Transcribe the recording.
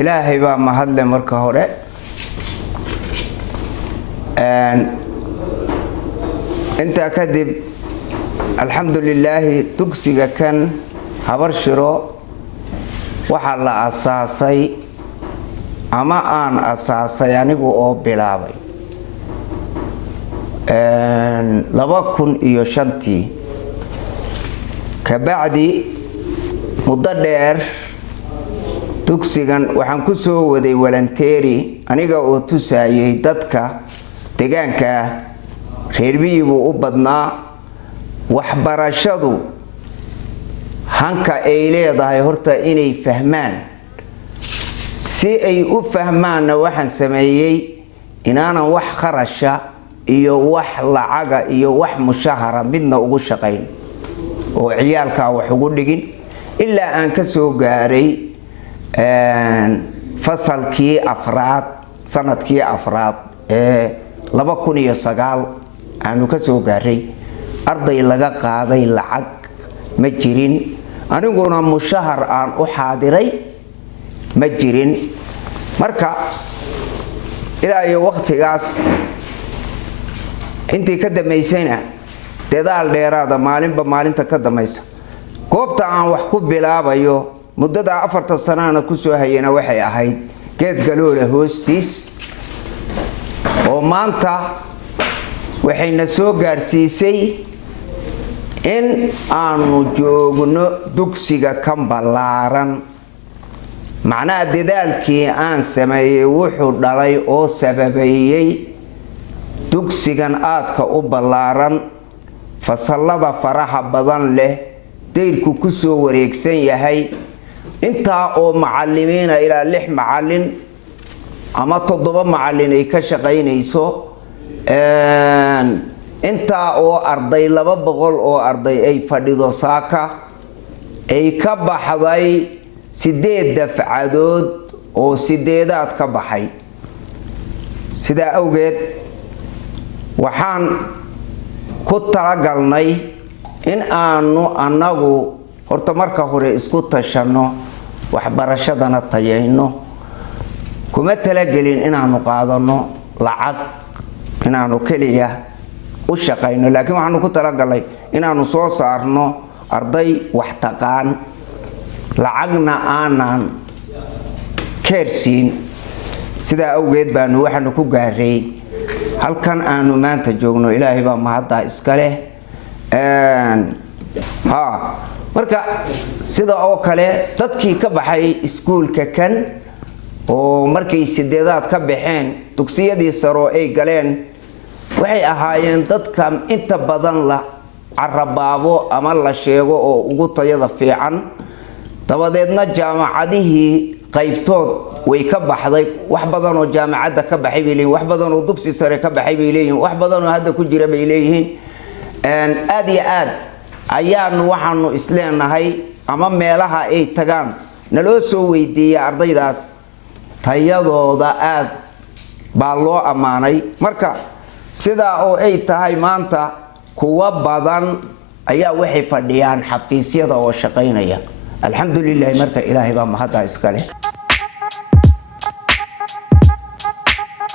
إلهي با mahadle marka hore inta kadib alxamdulillah dugsiga kan habar shiro waxa la asaasay ama aan asaasay anigu oo bilaabay 2005 kabacdi muddo dheer dugsigan waxaan ku soo waday voluntary aniga oo tusayay dadka deegaanka reer miyigu u badnaa waxbarashadu hanka ay leedahay horta inay fahmaan si ay u fahmaanna waxaan sameeyay inaanan wax kharasha iyo wax lacaga iyo wax mushahara midna ugu shaqayn oo ciyaalka wax ugu dhigin ilaa aan ka soo gaaray fasalkii afraad sanadkii afraad 2009 aanu ka soo gaaray arday laga qaaday lacag ma jirin aniguna mushahar aan u xaadiray ma jirin marka ilaa iyo waqtigaas intii ka damaysayna dadaal dheeraada maalinba maalinta ka damaysa goobta aan wax ku bilaabayo muddada 4 sanaana ku soo hayena waxay ahayd geed galoole hoostiis oo maanta waxayna soo gaarsiisay in aanu joogno dugsiga kan ballaaran macnaha dadaalkii aan sameeyay wuxuu dhalay oo sababeeyay dugsigan aadka u ballaaran fasallada faraha badan leh deyrku ku soo wareegsan yahay inta oo macallimiina ilaa 6 macallin ama 7 macallin ay ka shaqaynayso inta oo arday 200 oo arday ay fadhido saaka ay ka baxday 8 dafcadood oo 8aad ka baxay sida awgeed waxaan ku talagalnay in aanu anagu horta marka hore isku tashano waxbarashadana tayayno kuma talagelin inaanu qaadano lacag inaanu kaliya u shaqayno laakiin waxaanu ku talagalay inaanu soo saarno arday wax taqaan lacagna aanan keersiin sida awgeed baanu waxaanu ku gaaray halkan aanu maanta joogno ilaahay baa mahadda iska leh marka sida oo kale dadkii ka baxay iskuulka kan oo markay 8aad ka baxeen dugsiyadii saro ay galeen waxay ahaayeen dadka inta badan la carabaabo ama la sheego oo ugu tayada fiican dabadeedna jaamacadihii qaybtood way ka baxday wax badan oo jaamacada ka baxay bay leeyihiin wax badan oo dugsi sare ka baxay bay leeyihiin wax badan oo hadda ku jira bay leeyihiin aad iyo aad ayaan waxaanu isleenahay ama meelaha ay tagaan naloo soo weydiiyay ardaydaas tayadooda aad baa loo amaanay marka sida oo ay tahay maanta kuwa badan ayaa waxay fadhiyaan xafiisyada oo shaqaynaya alxamdulillah marka ilaahay baa mahadda iska leh